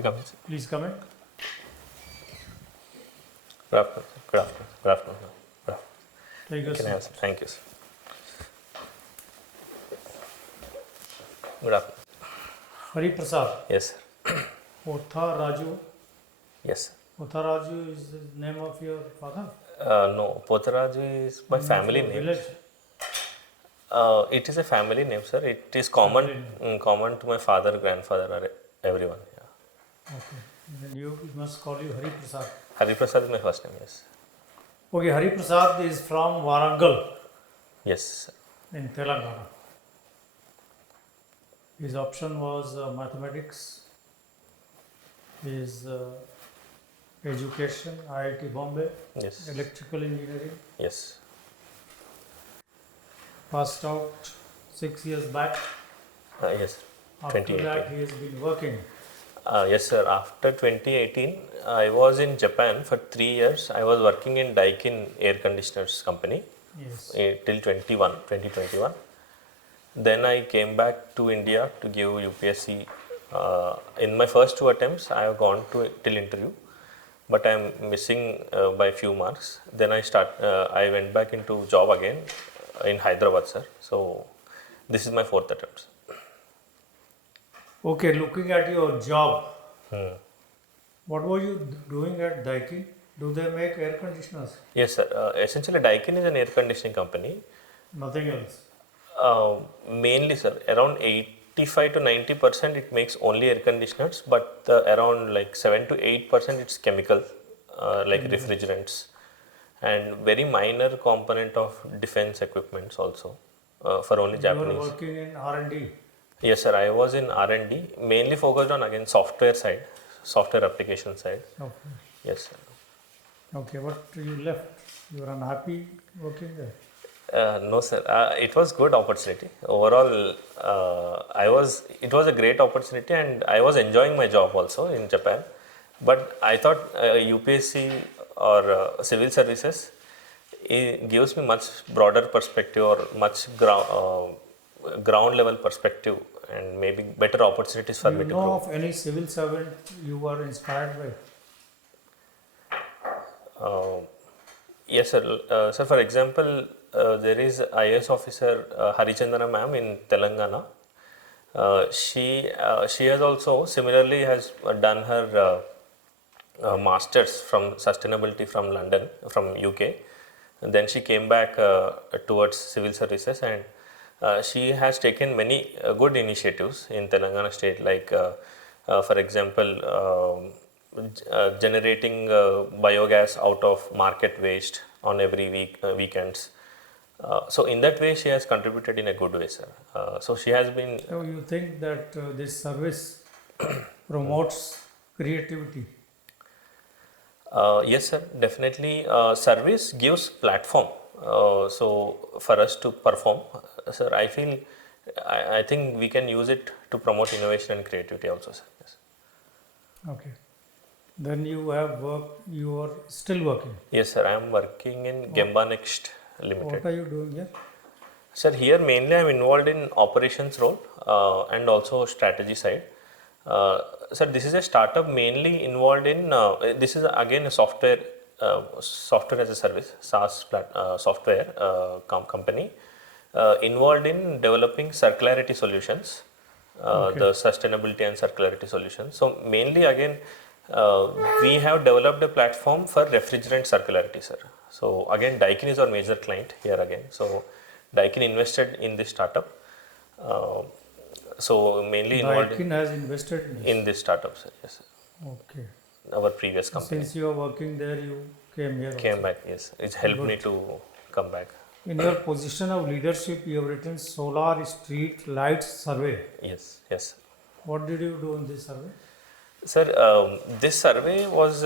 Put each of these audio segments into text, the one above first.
Come in, sir. Please come in. Good afternoon, sir. Good afternoon. Good afternoon. Good afternoon. Take your Can I seat. have, sir? Thank you, sir. Good afternoon. Hari Prasad. Yes, sir. Potharaju. Yes, sir. Potharaju is the name of your father? No, Potharaju is my Name of family your name. village? It is a family name, sir. It is common common to my father, grandfather, or everyone. Yeah. Okay. Then you must call you Hari Prasad. Hari Prasad is my first name. Yes. Okay, Hari Prasad is from Warangal Yes, sir. in Telangana. His option was mathematics. His education, IIT Bombay, Yes. electrical engineering. Yes. Passed out 6 years back. Yes. After 2018. that, he has been working. Yes, sir. After 2018, I was in Japan for 3 years. I was working in Daikin Air Conditioners Company Yes. till 2021. Then I came back to India to give UPSC. In my first 2 attempts, I have gone to till interview, but I am missing by few marks. Then I went back into job again in Hyderabad, sir. So this is my 4th attempt. Okay, looking at your job, what were you doing at Daikin? Do they make air conditioners? Yes, sir. Essentially, Daikin is an air conditioning company. Nothing else. Mainly, sir, around 85 to 90% it makes only air conditioners, but around like 7 to 8% it's chemical, like refrigerants, and very minor component of defense equipments also for only You Japanese. were working in R&D. Yes, sir. I was in R&D, mainly focused on again software side, software application side. Okay. Yes, sir. Okay, but you left. You were unhappy working there. No, sir. It was good opportunity. Overall, it was a great opportunity, and I was enjoying my job also in Japan. But I thought UPSC or civil services, it gives me much broader perspective or much ground level perspective, and maybe better opportunities for Do me you to know grow. of any civil servant you were inspired by? Yes, sir. Sir, for example, there is IAS officer Harichandana ma'am in Telangana. She has also similarly has done her masters from sustainability from London, from UK. And then she came back towards civil services, and she has taken many good initiatives in Telangana state, like for example, generating biogas out of market waste on every weekends. So in that way, she has contributed in a good way, sir. So she has been. So you think that this service promotes creativity? Yes, sir. Definitely, service gives platform. So for us to perform, sir, I think we can use it to promote innovation and creativity also, sir. Yes. Okay. Then you have worked, you are still working. Yes, sir. I am working in Gemba Next Limited. What are you doing here? Sir, here mainly I am involved in operations role and also strategy side. Sir, this is a startup mainly involved in. This is again a software as a service SaaS software company involved in developing circularity solutions, the sustainability and circularity solutions. So mainly again, we have developed a platform for refrigerant circularity, sir. So again, Daikin is our major client here again. So Daikin invested in this startup. So mainly involved Daikin has invested in this. in this startup, sir. Yes, sir. Okay. Our previous company Since you are working there, you came here. came back. Yes, it helped me to come back. In your position of leadership, you have written Solar Street Lights Survey. Yes, yes. What did you do in this survey? Sir, this survey was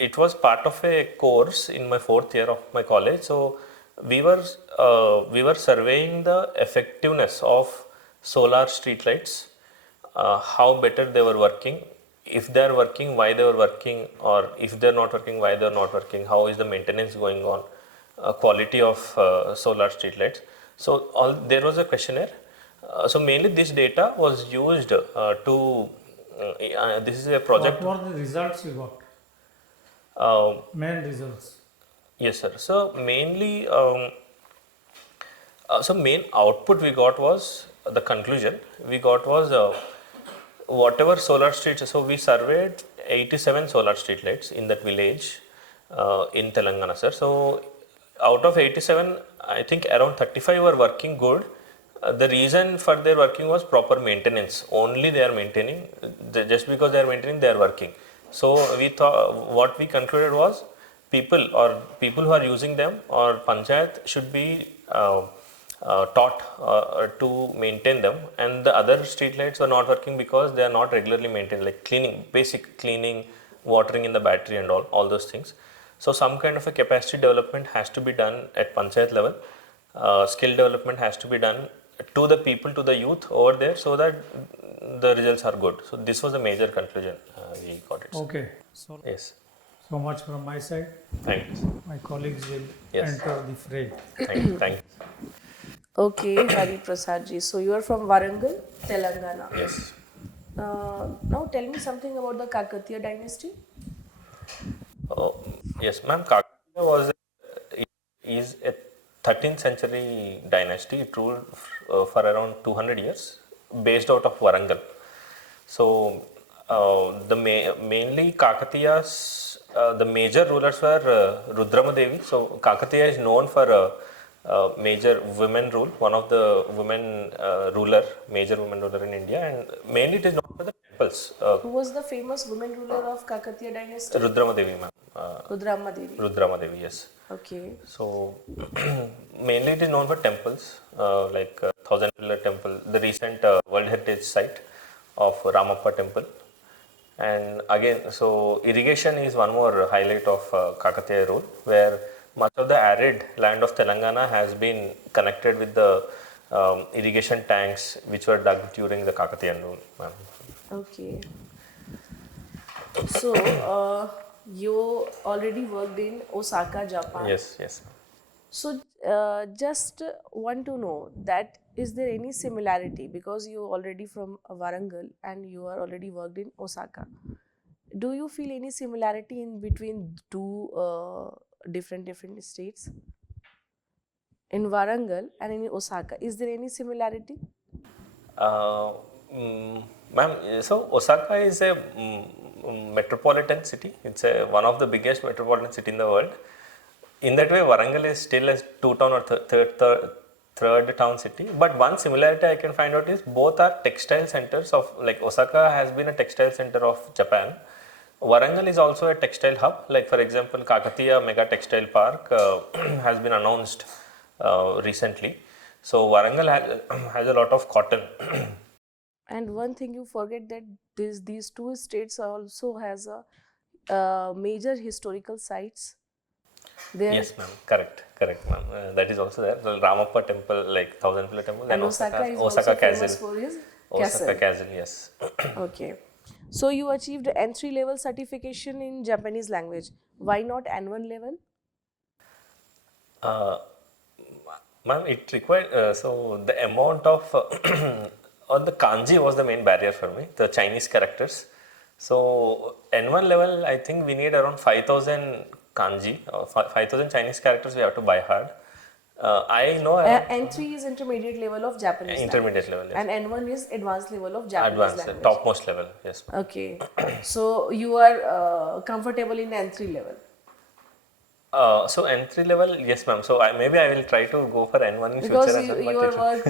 it was part of a course in my 4th year of my college. So we were surveying the effectiveness of solar street lights, how better they were working, if they are working, why they were working, or if they are not working, why they are not working, how is the maintenance going on, quality of solar street lights. So there was a questionnaire. So mainly this data was used to This is a project. What were the results you got? Uh, Main results. yes, sir. So mainly, so main output we got was the conclusion we got was whatever solar streets. So we surveyed 87 solar street lights in that village in Telangana, sir. So out of 87, I think around 35 were working good. The reason for their working was proper maintenance. Only they are maintaining. Just because they are maintaining, they are working. So we thought what we concluded was people who are using them or panchayat should be taught to maintain them, and the other street lights are not working because they are not regularly maintained, like cleaning, basic cleaning, watering in the battery and all those things. So some kind of a capacity development has to be done at panchayat level. Skill development has to be done to the people, to the youth over there, so that the results are good. So this was a major conclusion we got it. Okay. So, Yes. so much from my side. Thank you. My colleagues will Yes. enter the fray. Thank you. Thank you. Okay, Hari Prasad ji. So you are from Warangal, Telangana. Yes. Now tell me something about the Kakatiya dynasty. Yes, ma'am. Kakata is a 13th century dynasty. It ruled for around 200 years, based out of Warangal. So mainly Kakatiyas, the major rulers were Rudrama Devi. So Kakatiya is known for major women rule, one of the women major women ruler in India, and mainly it is known for the temples. Who was the famous women ruler of Kakatiya dynasty? Rudrama Devi, ma'am. Rudrama Devi. Rudrama Devi, yes. Okay. So mainly it is known for temples, like Thousand Pillar Temple, the recent World Heritage Site of Ramapa Temple. And again, so irrigation is one more highlight of Kakatiya rule, where much of the arid land of Telangana has been connected with the irrigation tanks which were dug during the Kakatiyan rule. Okay. So you already worked in Osaka, Japan. Yes, yes. So just want to know that is there any similarity, because you already from Warangal and you are already worked in Osaka. Do you feel any similarity in between two different states? In Warangal and in Osaka, is there any similarity? Ma'am, so Osaka is a metropolitan city. It's one of the biggest metropolitan city in the world. In that way, Warangal is still a two-town or third town city. But one similarity I can find out is both are textile centers of, like Osaka has been a textile center of Japan. Warangal is also a textile hub. Like for example, Kakatiya Mega Textile Park has been announced recently. So Warangal has a lot of cotton. And one thing you forget that these two states also has a major historical sites. There. Yes, ma'am. Correct, ma'am. That is also there. The Ramapa Temple, like Thousand Pillar Temple, and Osaka is Osaka also Castle. famous for his Osaka Castle, yes. Okay. So you achieved N3 level certification in Japanese language. Why not N1 level? Ma'am, it required, so the amount of, or the kanji was the main barrier for me, the Chinese characters. So N1 level, I think we need around 5,000 kanji, 5,000 Chinese characters we have to buy hard. I know N3 is intermediate level of Japanese intermediate language. level, yes. And N1 is advanced level of Japanese Advanced, language. topmost level, yes. Okay. So you are comfortable in N3 level? So N3 level, yes ma'am. So maybe I will try to go for N1 in because future as well. Your work,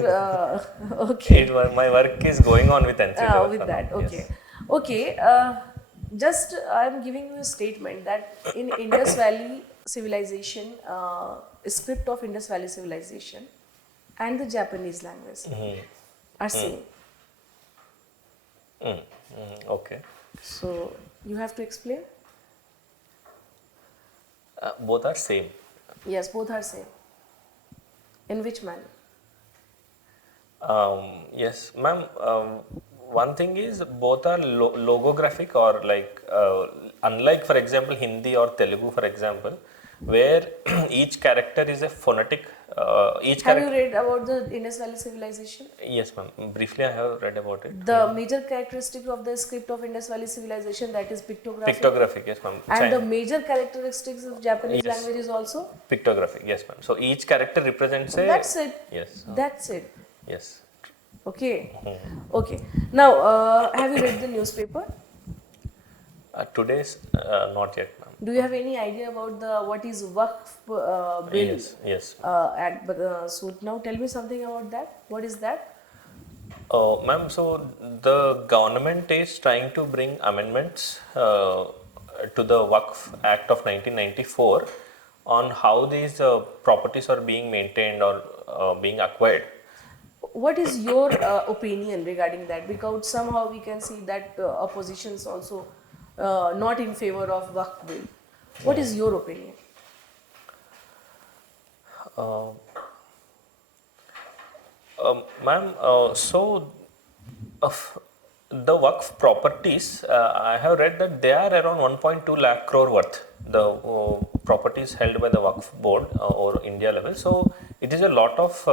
okay. My work is going on with N3 level. With that, now. okay. Yes. Okay, just I am giving you a statement that in Indus Valley civilization, script of Indus Valley civilization and the Japanese language are same. Okay. So you have to explain? Both are same. Yes, both are same. In which manner? Yes, ma'am. One thing is both are logographic, or like unlike for example Hindi or Telugu for example, where each character is a phonetic Each Have you character. read about the Indus Valley Civilization? Yes, ma'am. Briefly, I have read about it. The major characteristic of the script of Indus Valley Civilization, that is pictography. Pictographic, yes, ma'am. And the major characteristics of Japanese Yes. language is also? Pictographic, yes, ma'am. So each character represents a. That's it. Yes. That's it. Yes. Okay. Okay. Now, have you read the newspaper? Today's not yet, ma'am. Do you have any idea about the what is Waqf bill? Yes, yes. Act? But so now tell me something about that. What is that? Ma'am, so the government is trying to bring amendments to the Waqf Act of 1994 on how these properties are being maintained or being acquired. What is your opinion regarding that? Because somehow we can see that oppositions also not in favor of Waqf bill. What is your opinion? Ma'am, so the Waqf properties, I have read that they are around 1.2 lakh crore worth, the properties held by the Waqf board or India level. So it is a lot of,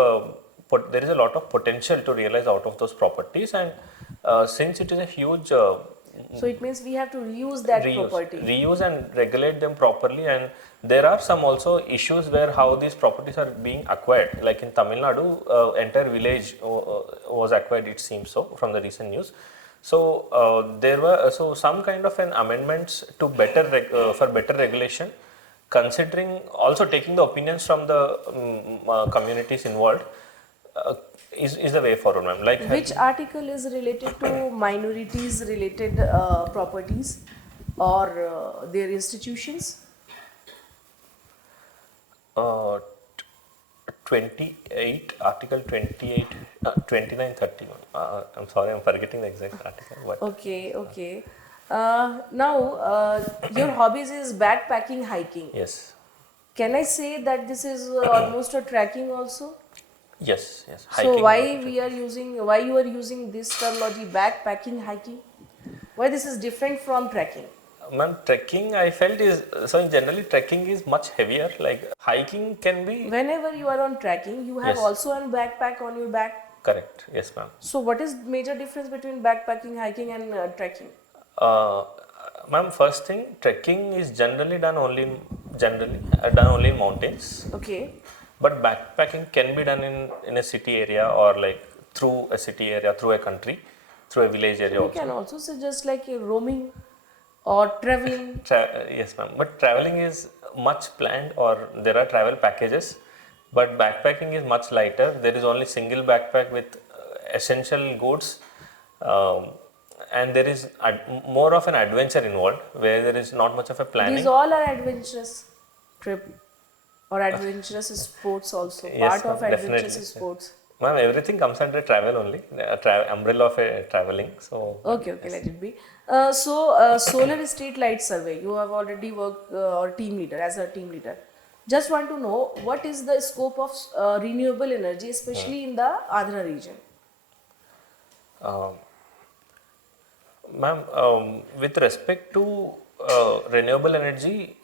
there is a lot of potential to realize out of those properties, and since it is a huge So it means we have to reuse that property. reuse and regulate them properly, and there are some also issues where how these properties are being acquired. Like in Tamil Nadu, entire village was acquired, it seems so, from the recent news. So there were some kind of an amendments to for better regulation, considering also taking the opinions from the communities involved. Is the way forward, ma'am. Like which article is related to minorities related properties or their institutions? 28, article 28, 29, 30. I'm sorry, I'm forgetting the exact article. But Okay, okay. Now, your hobbies is backpacking, hiking. yes, Can I say that this is almost a trekking also? yes, yes. So why you are using this terminology, backpacking, hiking? Why this is different from trekking? Ma'am, trekking I felt is, so generally trekking is much heavier. Like hiking can be. Whenever you are on trekking, you have Yes. also a backpack on your back. Correct, yes, ma'am. So what is major difference between backpacking, hiking and trekking? Ma'am, first thing, trekking is generally done only in mountains. Okay. But backpacking can be done in a city area, or like through a city area, through a country, through a village area We also. can also suggest like a roaming or traveling. Yes, ma'am. But traveling is much planned, or there are travel packages. But backpacking is much lighter. There is only single backpack with essential goods, and there is more of an adventure involved, where there is not much of a planning. These all are adventurous trip or adventurous sports also. Yes, Part of ma'am, adventurous definitely. sports. Ma'am, everything comes under travel only, umbrella of a traveling. So Okay, okay, let it be. Solar street light survey. You have already worked or team leader as a team leader. Just want to know what is the scope of renewable energy, especially in the Andhra region. Ma'am, with respect to renewable energy,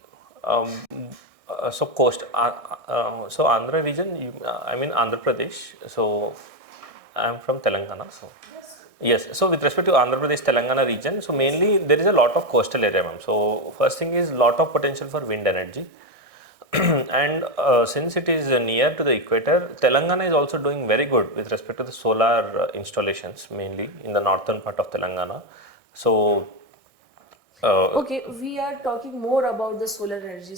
so so Andhra region, I mean Andhra Pradesh. So I am from Telangana. So yes. So with respect to Andhra Pradesh, Telangana region, so mainly there is a lot of coastal area, ma'am. So first thing is lot of potential for wind energy. And since it is near to the equator, Telangana is also doing very good with respect to the solar installations, mainly in the northern part of Telangana. So Okay, we are talking more about the solar energy,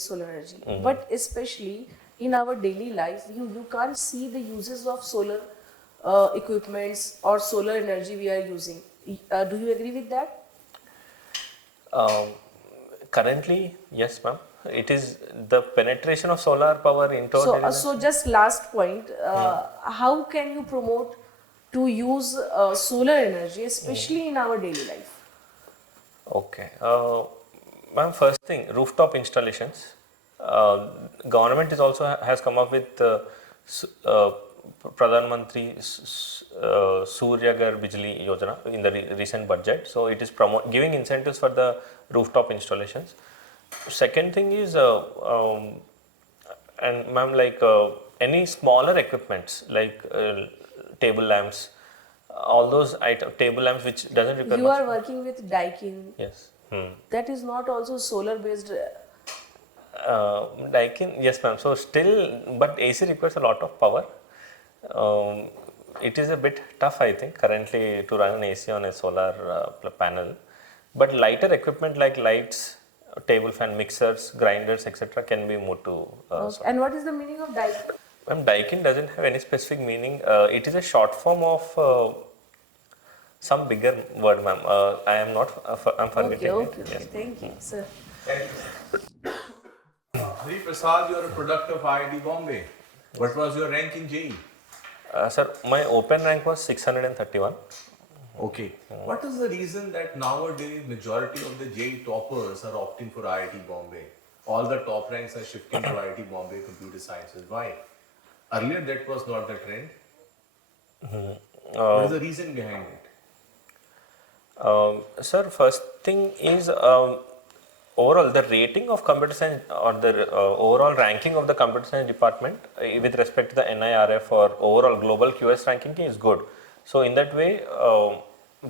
but especially in our daily life, you can't see the uses of solar equipments or solar energy we are using. Do you agree with that? currently, yes, ma'am. It is the penetration of solar power into our daily life. So just last point, how can you promote to use solar energy, especially in our daily life? Okay. Ma'am, first thing, rooftop installations. Government is also has come up with Pradhan Mantri Surya Ghar Bijli Yojana in the recent budget. So it is giving incentives for the rooftop installations. Second thing is, and ma'am, like any smaller equipments like table lamps, all those table lamps which doesn't require You much. are working with Daikin. Yes. That is not also solar based. Daikin, yes ma'am. So still, but AC requires a lot of power. It is a bit tough, I think, currently to run an AC on a solar panel. But lighter equipment like lights, table fan, mixers, grinders, etc., can be moved to. Okay. And what is the meaning of Daikin? Ma'am, Daikin doesn't have any specific meaning. It is a short form of some bigger word, ma'am. I am not. I'm forgetting Okay. it. Yes. Thank you, sir. Hari Prasad, you are a product of IIT Bombay. What was your rank in JEE? Sir, my open rank was 631. Okay. What is the reason that nowadays majority of the JEE toppers are opting for IIT Bombay? All the top ranks are shifting to IIT Bombay Computer Sciences. Why? Earlier that was not the trend. What is the reason behind it? Sir, first thing is overall the rating of computer science or the overall ranking of the computer science department with respect to the NIRF or overall global QS ranking is good. So in that way,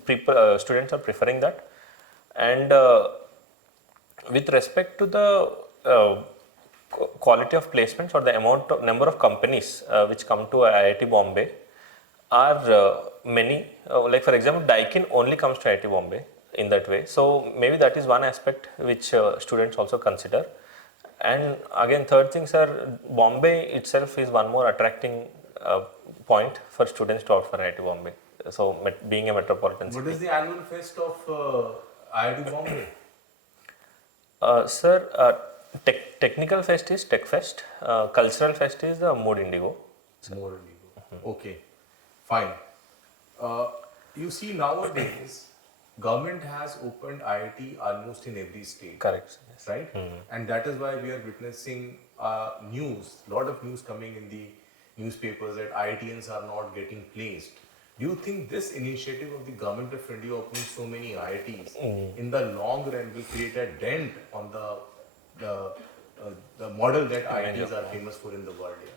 people students are preferring that, and with respect to the quality of placements or the number of companies which come to IIT Bombay are many. Like for example, Daikin only comes to IIT Bombay in that way. So maybe that is one aspect which students also consider. And again, third thing, sir, Bombay itself is one more attracting point for students to opt for IIT Bombay. So being a metropolitan city. What is the annual fest of IIT Bombay? Sir, technical fest is Tech Fest. Cultural fest is the Mood Indigo. More illegal. Okay, fine. You see nowadays, government has opened IIT almost in every state. Correct. Yes. Right? And that is why we are witnessing lot of news coming in the newspapers that IITians are not getting placed. Do you think this initiative of the government of India opening so many IITs in the long run will create a dent on the model that IITs are famous for in the world? Yeah.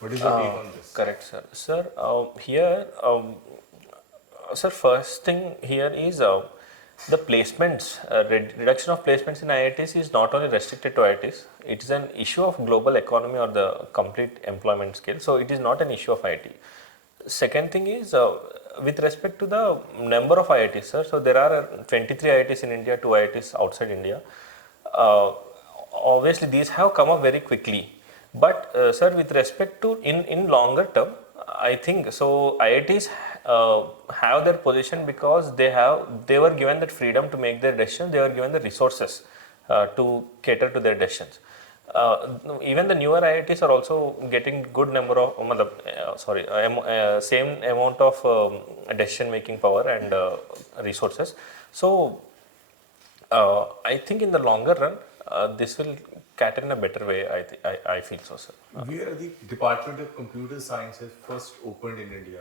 What is your take on this? Correct, sir. Sir, here, sir, first thing here is the placements, reduction of placements in IITs is not only restricted to IITs, it is an issue of global economy or the complete employment scale. So it is not an issue of IIT. Second thing is with respect to the number of IITs, sir. So there are 23 IITs in India, 2 IITs outside India. Obviously, these have come up very quickly. But sir, with respect to in longer term, I think so. IITs have their position because they were given that freedom to make their decisions. They were given the resources to cater to their decisions. Even the newer IITs are also getting good number of same amount of decision making power and resources. So I think in the longer run this will cater in a better way. I feel so, sir. Where the Department of Computer Sciences first opened in India?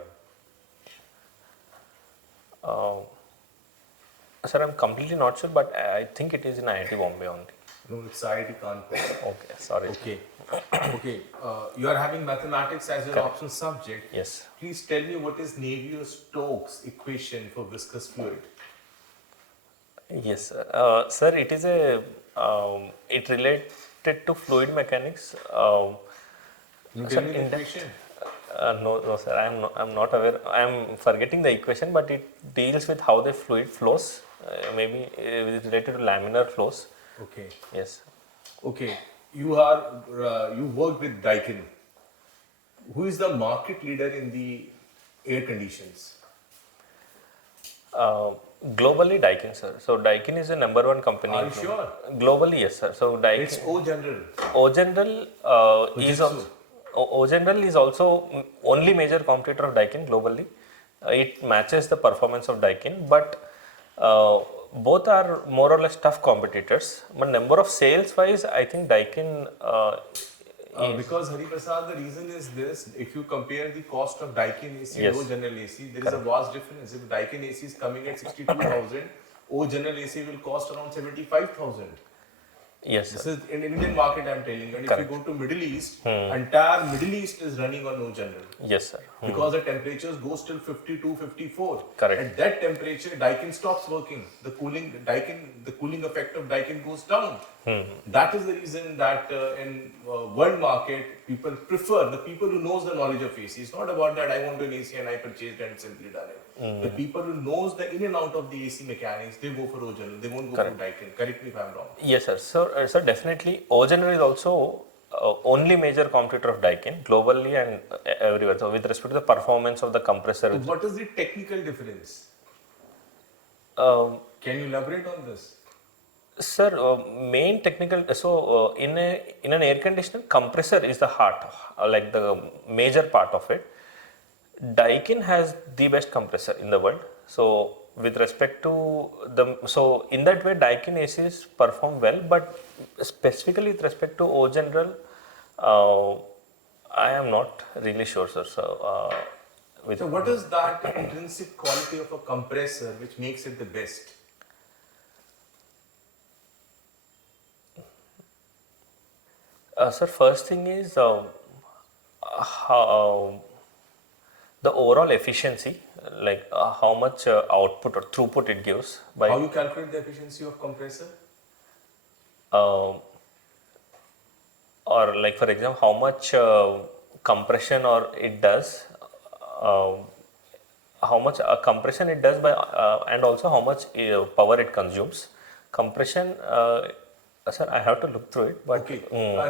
Sir, I'm completely not sure, but I think it is in IIT Bombay only. No, it's IIT Kanpur. Okay, sorry. Okay. Okay. You are having mathematics as your optional subject. Yes. Please tell me what is Navio Stokes equation for viscous fluid? Yes, sir. It is a it related to fluid mechanics. You Sir, tell me the in depth? equation. No, sir. I'm not aware. I'm forgetting the equation, but it deals with how the fluid flows. Maybe it is related to laminar flows. Okay. Yes. Okay. You work with Daikin. Who is the market leader in the air conditions? Globally, Daikin, sir. So Daikin is the number one company. Are you sure? Globally, yes, sir. So Daikin. It's O General. O General is Fujitsu. also O General is also only major competitor of Daikin globally. It matches the performance of Daikin, but both are more or less tough competitors. But number of sales wise, I think Daikin. Because Hari Prasad, the reason is this: if you compare the cost of Daikin AC Yes. and O General AC, there is a vast difference. If Daikin AC is coming at 62,000, O General AC will cost around 75,000. Yes, This sir. is in Indian market I'm telling you. And Correct. if you go to Middle East, entire Middle East is running on no general. Yes, sir. Because the temperatures goes till 52, 54. Correct. At that temperature, Daikin stops working. The cooling effect of Daikin goes down. That is the reason that in world market, people prefer the people who knows the knowledge of AC. It's not about that I want an AC and I purchased and simply done it. The people who knows the in and out of the AC mechanics, they go for original. They won't go for Daikin. Correct me if I'm wrong. Yes, sir. So, sir, definitely, Ogener is also only major competitor of Daikin globally and everywhere. So, with respect to the performance of the compressor, So what is the technical difference? um, Can you elaborate on this? sir, main technical. So, in an air conditioner, compressor is the heart, like the major part of it. Daikin has the best compressor in the world. So, with respect to so in that way, Daikin ACs perform well, but specifically with respect to O General, I am not really sure, sir. So, with So what is that intrinsic quality of a compressor which makes it the best? sir, first thing is how, the overall efficiency, like how much output or throughput it gives by How you calculate the efficiency of compressor? uh, or like for example how much compression or it does, uh, how much compression it does by and also how much power it consumes. Compression, sir, I have to look through it, but Okay.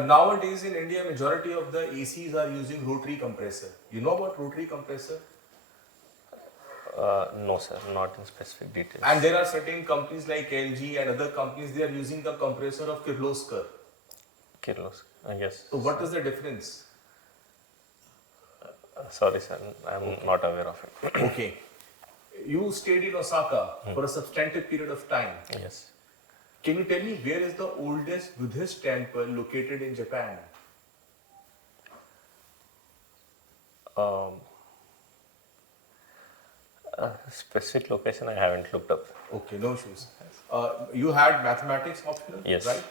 Nowadays in India, majority of the ACs are using rotary compressor. You know about rotary compressor? no, sir, not in specific details. And there are certain companies like LG and other companies, they are using the compressor of Kirloskar. Kilos, yes. So what is the difference? Sorry, sir, I am not aware of it. Okay. You stayed in Osaka for a substantive period of time. Yes. Can you tell me where is the oldest Buddhist temple located in Japan? Specific location I haven't looked up. Okay, no issues. You had mathematics optional, Yes. right?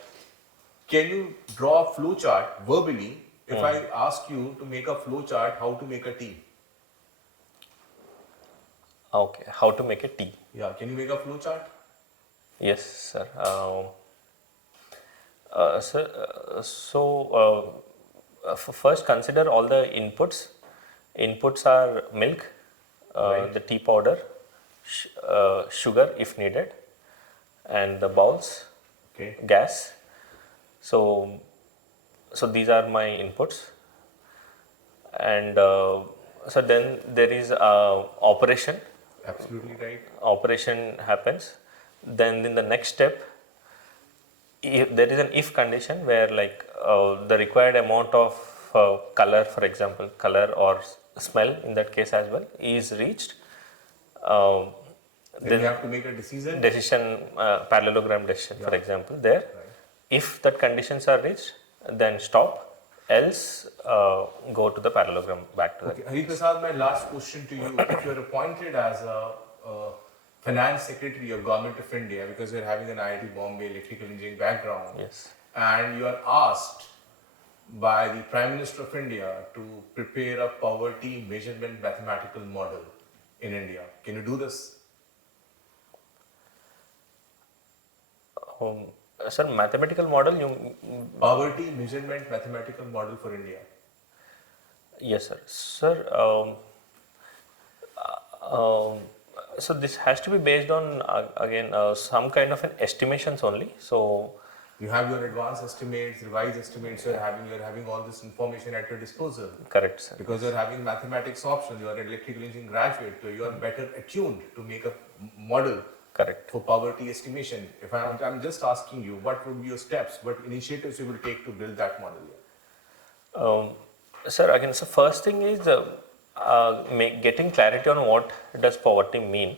Can you draw a flow chart verbally if I ask you to make a flow chart how to make a tea? Okay, how to make a tea? Yeah, can you make a flow chart? Yes, sir. First consider all the inputs. Inputs are milk, Right. the tea powder, sugar if needed, and the bowls, Okay. gas. So, these are my inputs, and so then there is operation. Absolutely right. Operation happens. Then in the next step, if there is an if condition where like the required amount of color, for example, color or smell in that case as well is reached. Then you have to make a decision. Decision, parallelogram decision, for example, there. Right. If that conditions are reached, then stop. Else, go to the parallelogram back to Okay, Hari Prasad, my last question to you. If you are appointed as a finance secretary of Government of India, because you are having an IIT Bombay electrical engineering background, Yes. and you are asked by the Prime Minister of India to prepare a poverty measurement mathematical model in India, can you do this? Sir, mathematical model, you Poverty measurement mathematical model for India. yes, sir. Sir, so this has to be based on again some kind of an estimations only. So You have your advanced estimates, revised estimates. You are having all this information at your disposal. correct, sir. Because you are having mathematics option, you are an electrical engineering graduate, so you are better attuned to make a model Correct. for poverty estimation. If I'm just asking you, what would be your steps, what initiatives you will take to build that model? Sir, again, so first thing is getting clarity on what does poverty mean.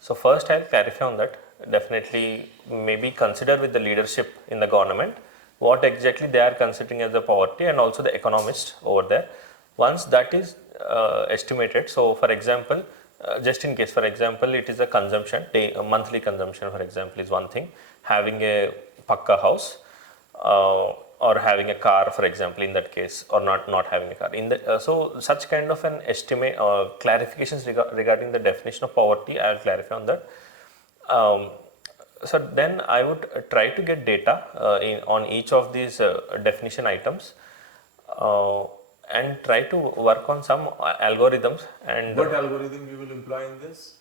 So first I'll clarify on that. Definitely maybe consider with the leadership in the government what exactly they are considering as the poverty and also the economists over there. Once that is estimated, so for example, just in case, for example, it is a consumption, monthly consumption, for example, is one thing. Having a pakka house, or having a car, for example, in that case, or not having a car. In the, so such kind of an estimate or clarifications regarding the definition of poverty, I will clarify on that. So then I would try to get data on each of these definition items and try to work on some algorithms. And What algorithm you will employ in this?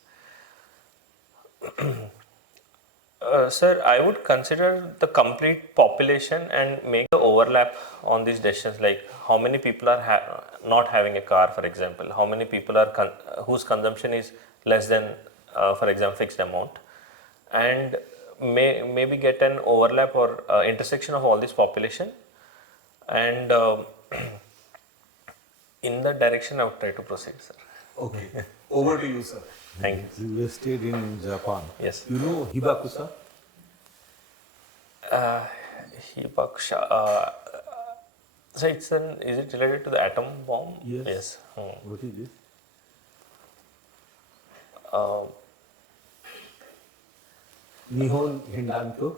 Sir, I would consider the complete population and make the overlap on these decisions, like how many people are not having a car, for example, how many people are whose consumption is less than, for example, fixed amount, and maybe get an overlap or intersection of all this population, and in that direction I would try to proceed, sir. Okay. Over to you, sir. Thank you. You stayed in Japan. Yes. You know Hibakusha? Hibakusha. So is it related to the atom bomb? Yes. Yes. What is it? Nihon Hindanko?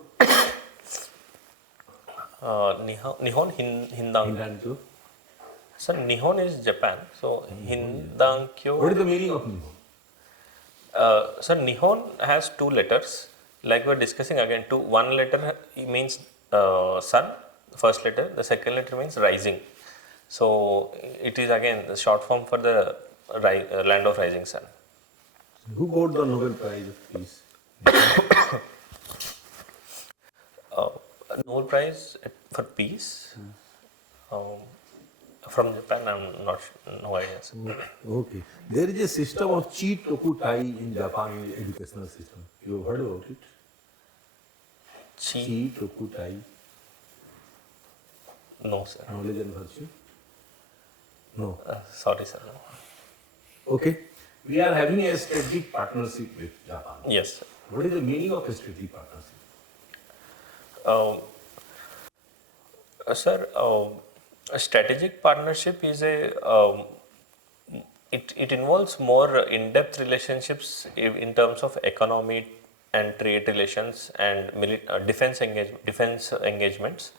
Nihon Hindang. Hindanko? So Nihon is Japan. So Hindankyo. What is the meaning of Nihon? So Nihon has two letters. Like we are discussing again, one letter means sun, the first letter. The second letter means rising. So it is again the short form for the land of rising sun. Who got the Nobel Prize of Peace? Nobel Prize for Peace from Japan. I'm not no idea. Sir. Okay. There is a system of chi toku tai in Japan in educational system. You have heard about it? Chi toku tai. No, sir. Knowledge and virtue? No. Sorry, sir. No. Okay. We are having a strategic partnership with Japan. Yes, sir. What is the meaning of a strategic partnership? Sir, a strategic partnership is it involves more in-depth relationships in terms of economy and trade relations and defense engagements,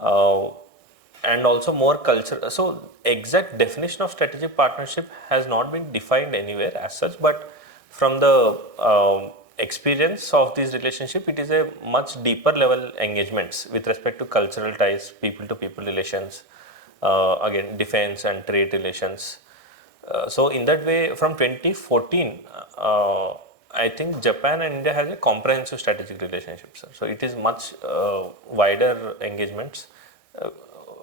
and also more culture. So exact definition of strategic partnership has not been defined anywhere as such, but from the experience of this relationship, it is a much deeper level engagements with respect to cultural ties, people to people relations, again defense and trade relations. So in that way, from 2014, I think Japan and India has a comprehensive strategic relationship, sir. So it is much wider engagements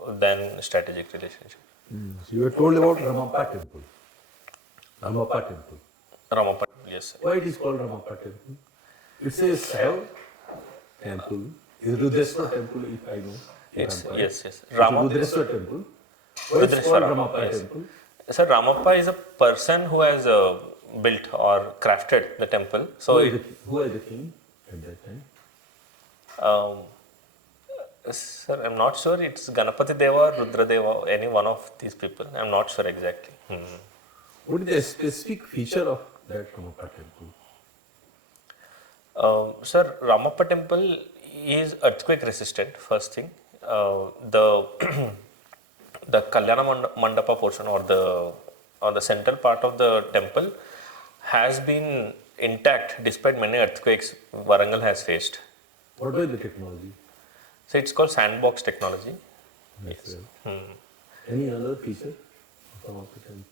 than strategic relationship. So you were told about Ramapa Temple. Ramapa Temple. Ramapa, yes, sir. Why it is called Ramapa Temple? It's a Saiva temple. It's Rudreswar temple, if I know. It's, yes, yes. It's Rudreswar temple. Why it's called Ramapa yes. Temple? Sir, Ramapa is a person who has built or crafted the temple. So Who was the king at that time? Sir, I'm not sure it's Ganapati Deva or Rudra Deva, any one of these people. I'm not sure exactly. What is the specific feature of that Ramapa temple? Sir, Ramapa Temple is earthquake resistant, first thing. The the Kalyana Mandapa portion or the central part of the temple has been intact despite many earthquakes Warangal has faced. What was the technology? So it's called sandbox technology. Yes. Any other feature of Ramapa temple?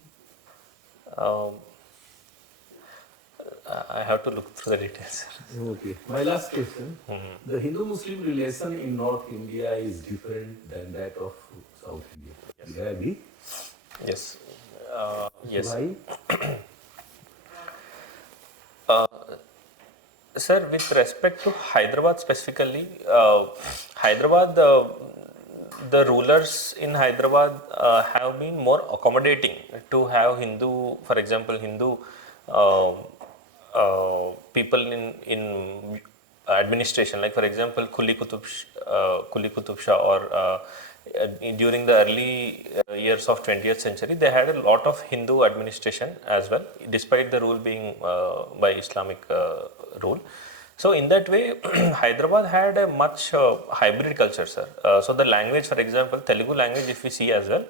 I have to look through the details. Okay. My last question. The Hindu-Muslim relation in North India is different than that of South India. Do you agree? Yes. Yes. Why? Sir, with respect to Hyderabad specifically, Hyderabad, the rulers in Hyderabad have been more accommodating to have Hindu, for example, Hindu people in administration. Like for example, Kuli Qutub Shah, or during the early years of 20th century, they had a lot of Hindu administration as well, despite the rule being by Islamic rule. So in that way, Hyderabad had a much hybrid culture, sir. So the language, for example, Telugu language, if we see as well,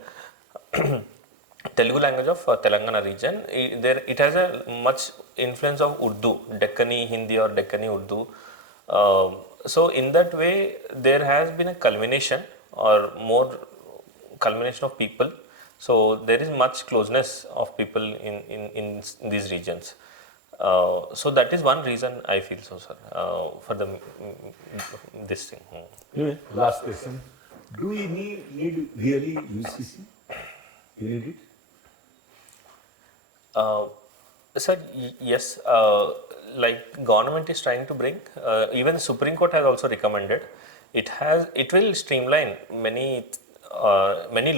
Telugu language of Telangana region, it has a much influence of Urdu, Deccani Hindi or Deccani Urdu. So in that way, there has been a culmination or more culmination of people. So there is much closeness of people in these regions. So that is one reason I feel so, sir, for the this thing. Anyway, last question. Do we need really UCC? You need it? Sir, yes, like government is trying to bring, even the Supreme Court has also recommended, it will streamline many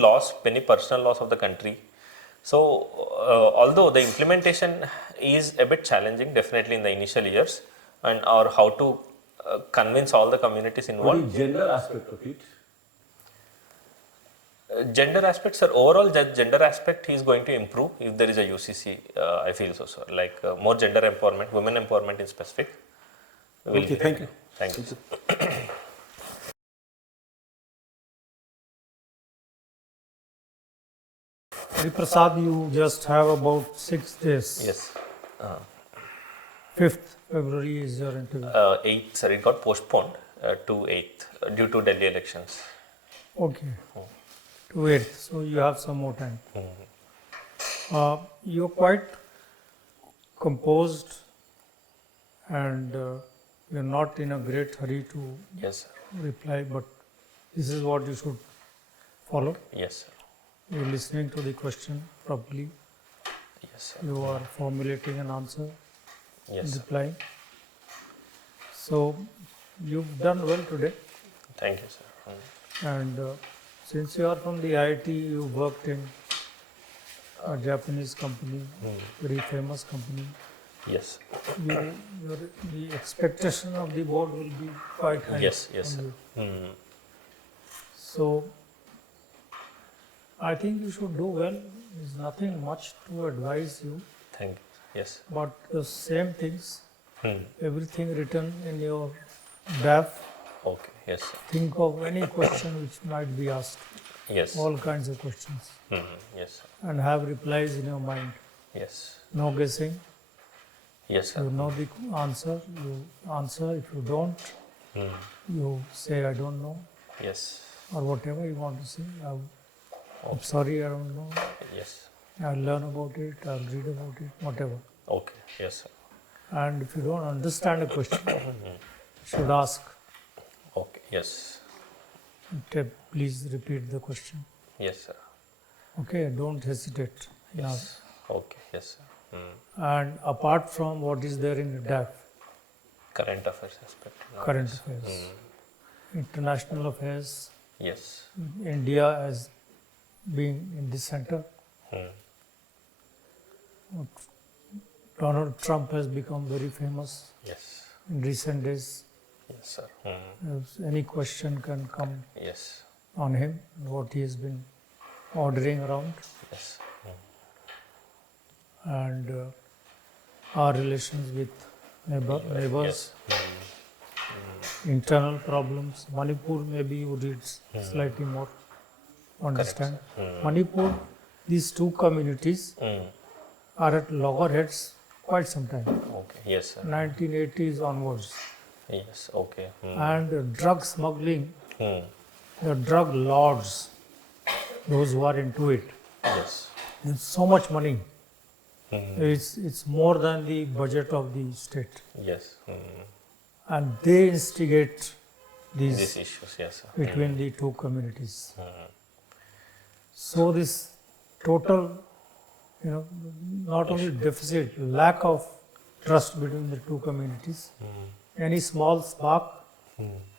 laws, many personal laws of the country. So, although the implementation is a bit challenging, definitely in the initial years, and or how to convince all the communities What involved. is gender aspect of it? Gender aspect, sir, overall gender aspect is going to improve if there is a UCC, I feel so, sir. Like more gender empowerment, women empowerment in specific. Okay, thank you. Thank you. Hari Prasad, you just have about 6 days. Yes. 5th February is your interview. 8th, sir, it got postponed to 8th due to Delhi elections. Okay. To 8th, so you have some more time. You're quite composed and you're not in a great hurry to Yes, sir. reply, but this is what you should follow. Yes, sir. You're listening to the question properly. Yes, sir. You are formulating an answer, Yes, sir. replying. So you've done well today. Thank you, sir. And since you are from the IIT, you worked in a Japanese company, very famous company. Yes. The expectation of the board will be quite high. Yes, yes, on sir. you. So I think you should do well. There's nothing much to advise you, Thank you. Yes. but the same things, Hmm. everything written in your DAF. Okay. Yes, sir. Think of any question which might be asked, Yes. all kinds of questions, Yes, sir. and have replies in your mind. Yes. No guessing. Yes, sir. You know the answer, you answer. If you don't, you say, I don't know, Yes. or whatever you want to say. I'm sorry, I don't know. Yes. I'll learn about it, I'll read about it, whatever. Okay. Yes, sir. And if you don't understand a question, you should ask, Okay. Yes. okay, please repeat the question. Yes, sir. Okay, don't hesitate. Yes. Okay. Yes, sir. And apart from what is there in the DAF, Current affairs aspect. current affairs, international affairs, Yes. India as being in the center. Donald Trump has become very famous Yes. in recent days. Yes, sir. If any question can come Yes. on him, what he has been ordering around, Yes. and our relations with neighbors, internal problems. Manipur, maybe you read slightly more, understand. Manipur, these two communities are at loggerheads quite some time, Okay. Yes, sir. 1980s onwards. Yes. Okay. And drug smuggling, Hmm. the drug lords, those who are into it, Yes. there's so much money. It's more than the budget of the state. Yes. And they instigate These these issues. Yes, sir. between the two communities. So this total, not only deficit, lack of trust between the two communities, any small spark,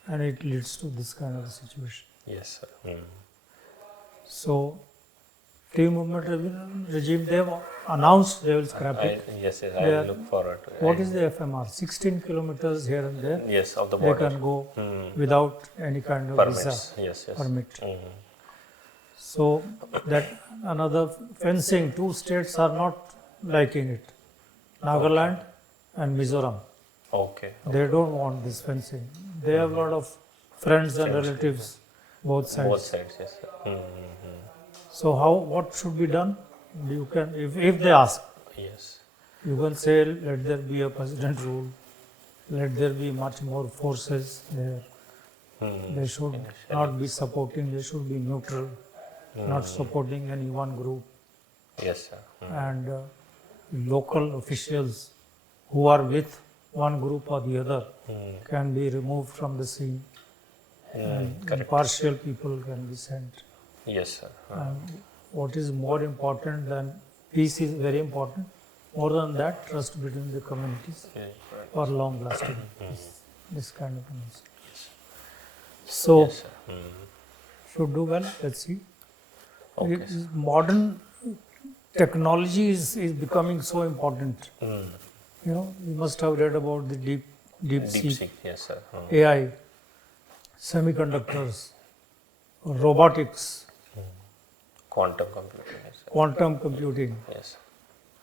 and it leads to this kind of a situation. Yes, sir. So, free movement regime, they have announced they will scrap it. Yes, yes. They I are- look forward to it. What is the FMR? 16 kilometers here and there. Yes, of the They border. can go without any kind of Permits. visa Yes, yes. permit. So that another fencing, two states are not liking it, Nagaland and Mizoram. Okay. They don't want this fencing. They have a lot of friends and relatives, both sides. Both sides, yes, sir. So what should be done? You can, if they ask, Yes. you can say, let there be a president rule, let there be much more forces there. They should not be supporting, they should be neutral, not supporting any one group. Yes, sir. And local officials who are with one group or the other can be removed from the scene. And impartial people can be sent. Yes, sir. And what is more important than peace is very important. More than that, trust between the communities for long lasting. This kind of things. So, Yes, sir. should do well. Let's see. Okay, Modern technology is becoming so important. You know, you must have read about the deep Deep sea, sea, yes, sir. AI, semiconductors, robotics, Quantum computing, yes, sir. quantum computing. Yes,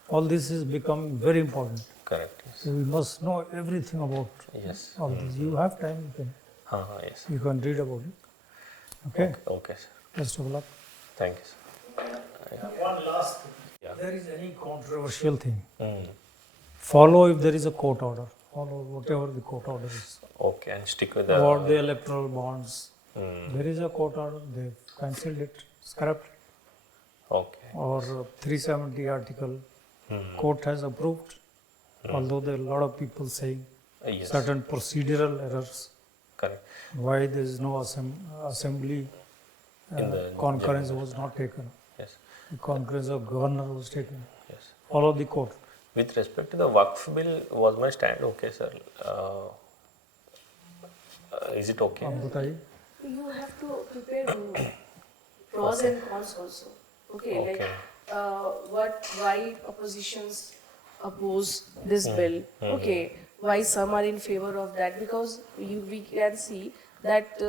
All this is becoming very important. correct. Yes. So we must know everything about Yes. all this. You have time, Yes. you can read about it. Okay, Okay, sir. best of luck. Thank you, sir. One last thing. Yeah. If there is any controversial thing, Mm. follow if there is a court order. Follow whatever the court order is. Okay, and stick with the. About the electoral bonds. Mm. There is a court order, they've cancelled it, scrapped it. Okay. Or 370 article, court has approved. Although there are a lot of people saying Yes. certain procedural errors, Correct. why there is no assembly In the concurrence was not taken. Yes. The concurrence of governor was taken. Yes. Follow the court. With respect to the Waqf bill, was my stand okay, sir? Is it okay? आप बताइए. You have to prepare pros and cons also. Okay, Okay. why oppositions oppose this bill? Okay, why some are in favor of that? Because we can see that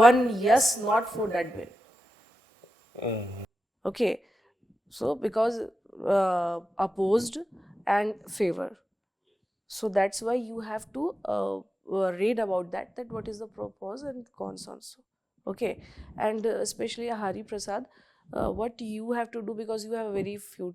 one yes not for that bill. Okay, so because opposed and favor. So that's why you have to read about that what is the pros and cons also. Okay, and especially Hari Prasad, what you have to do, because you have very few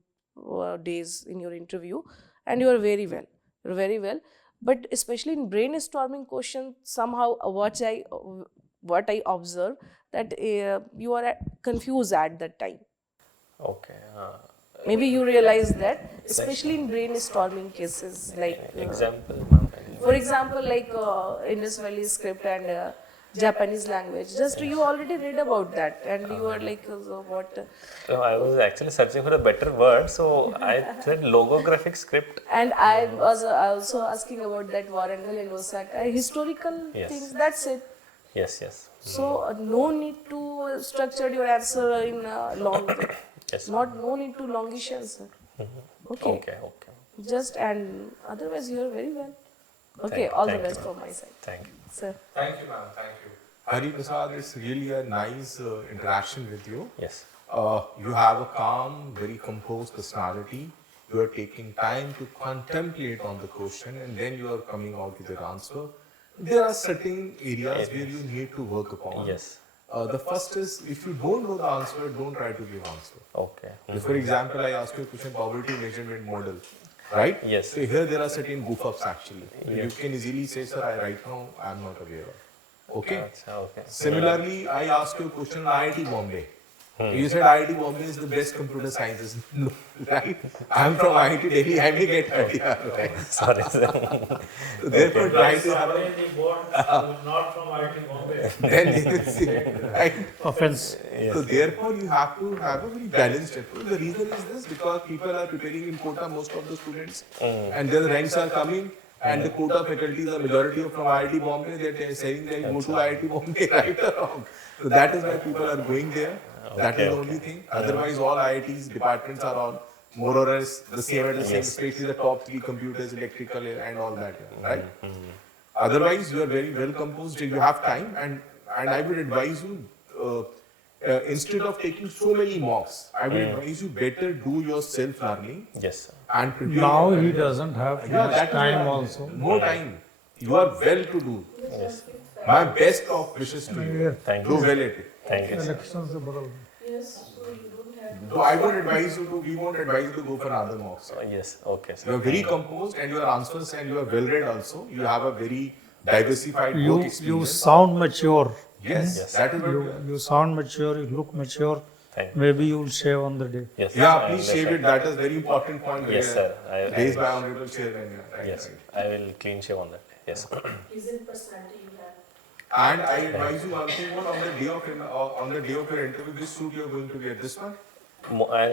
days in your interview and you are very well. You're very well. But especially in brainstorming question, somehow what I observe that you are confused at that time. Okay. Maybe you realize that, especially in brainstorming cases, like Example? for example, like Indus Valley script and Japanese language. Just you already read about that, and you are like, what? No, I was actually searching for a better word, so I said logographic script. And I was also asking about that Warangal and Osaka historical Yes. things. That's it. Yes, yes. So no need to structure your answer in long way. Yes. No need to longish answer. Okay. Okay, okay. Just and otherwise you are very well. Okay, all the thank you, best ma'am. from my side, Thank you. sir. Thank you, ma'am. Thank you. Hari Prasad, it's really a nice interaction with you. Yes. You have a calm, very composed personality. You are taking time to contemplate on the question and then you are coming out with your answer. There are certain areas where you need to work upon. Yes. The first is, if you don't know the answer, don't try to give answer. Okay. If, for example, I ask you a question, poverty measurement model, right? Yes. So here there are certain goof-ups actually. You can easily say, sir, right now I am not aware of. Okay? Okay. Similarly, I ask you a question on IIT Bombay. You said IIT Bombay is the best computer sciences, no, right? I'm from IIT Delhi, I may get idea. Right? Sorry, sir. So therefore, try to have a, the board not from IIT Bombay. then they will see, right? Offense. So therefore, you have to have a very balanced approach. The reason is this, because people are preparing in quota, most of the students, and their ranks are coming, and the quota faculties are majority of from IIT Bombay. They're saying they go to IIT Bombay, right or wrong. So that is why people are going there. That is the only thing. Otherwise, all IITs departments are all more or less the same at the same, especially the top three computers, electrical, and all that, right? Otherwise, you are very well composed. You have time, and I would advise you. instead of taking so many mocks, I would advise you better do your self-learning Yes, sir. and prepare. Now your he content. doesn't have Yeah, much that is time why- also. No time. You are well to do. Yes. My best of wishes to you. Thank Do you. well at it. Thank you, sir. Elections से बदल गए. So I won't advise you to. We won't advise you to go for another mocks. Yes, okay, sir. You are very composed and your answers and you are well read also. You have a very diversified You work experience. sound mature. Yes, that is what. You sound mature. You look mature. Thank you. Maybe you will shave on the day. Yes. Yeah, I please will shave shave. it. That is very important point. Yes, sir. Raised by honorable chairman. Yeah, right, Yes, right. I will clean shave on that. Yes. Pleasant personality you have. And I advise you one thing. What on the day of your interview, which suit you are going to wear? This one. I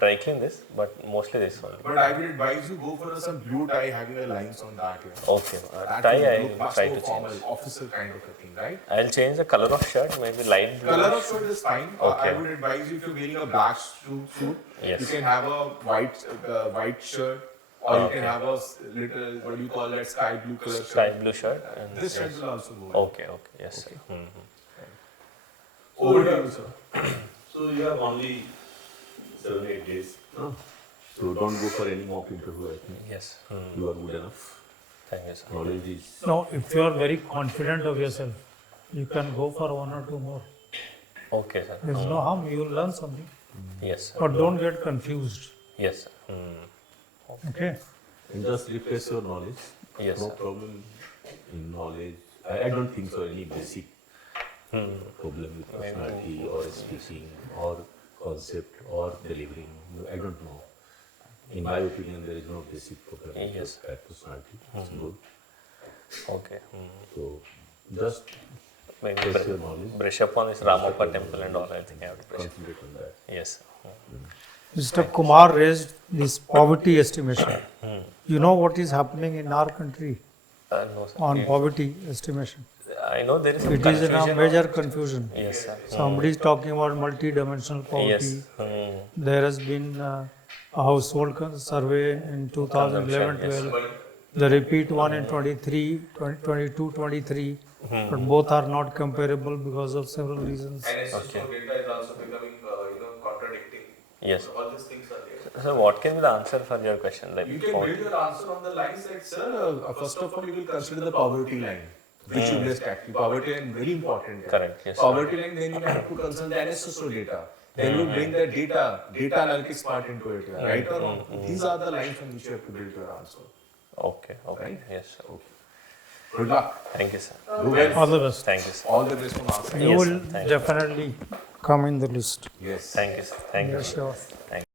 dry clean this, but mostly this one. But I will advise you go for some blue tie having a lines on that. Yeah. Okay. That Tie will I look will much try more to formal, change. officer kind of a thing, right? I'll change the color of shirt, maybe light blue. Color of shirt is fine. I Okay. would advise you if you're wearing a black suit, Yes. you can have a white shirt, or you can have a little what do you call that sky blue color Sky shirt. blue shirt. And This shirt will also go. Okay, okay. Yes, sir. Over to you, sir. So you have only 7-8 days. No? So don't go for any mock interview, I think. Yes. You are good enough. Thank you, sir. Knowledge is. No, if you are very confident of yourself, you can go for 1 or 2 more. Okay, sir. There's no harm. You will learn something. Yes, sir. But don't get confused. Yes, sir. Okay. And just refresh your knowledge. Yes, No sir. problem in knowledge. I don't think so. Any basic problem with personality or speaking or concept or delivering. I don't know. In my opinion, there is no basic problem with Yes. that personality. It's good. Okay. So just Maybe test your knowledge. brush up on this Ramapa Temple and all. I think I have to brush up. Concentrate on that. Yes. Mr. Kumar raised this poverty estimation. You know what is happening in our country No, sir. on poverty estimation? I know there is some It is in a confusion. major confusion. Yes, sir. Somebody is talking about multi-dimensional poverty. Yes. There has been a household survey in 2011-12. The repeat one in 22-23. But both are not comparable because of several reasons. And data is also becoming, contradicting. Yes. All these things are there. So what can be the answer for your question? Like, You can build your answer on the lines that, sir, first of all, you will consider the poverty line, which you missed actually. Poverty line very important. Correct, yes. Poverty line, then you have to consider the ancestral data. Then you bring the data analytics part into it, right or wrong? These are the lines on which you have to build your answer. Okay, okay. Right? Yes, sir. Good luck. Thank you, sir. Do well. All the best. Thank you, sir. All the best from our side. You Yes, will thank you. definitely come in the list. Yes. Thank you, sir. Thank you. Yeah, sure. Thank you.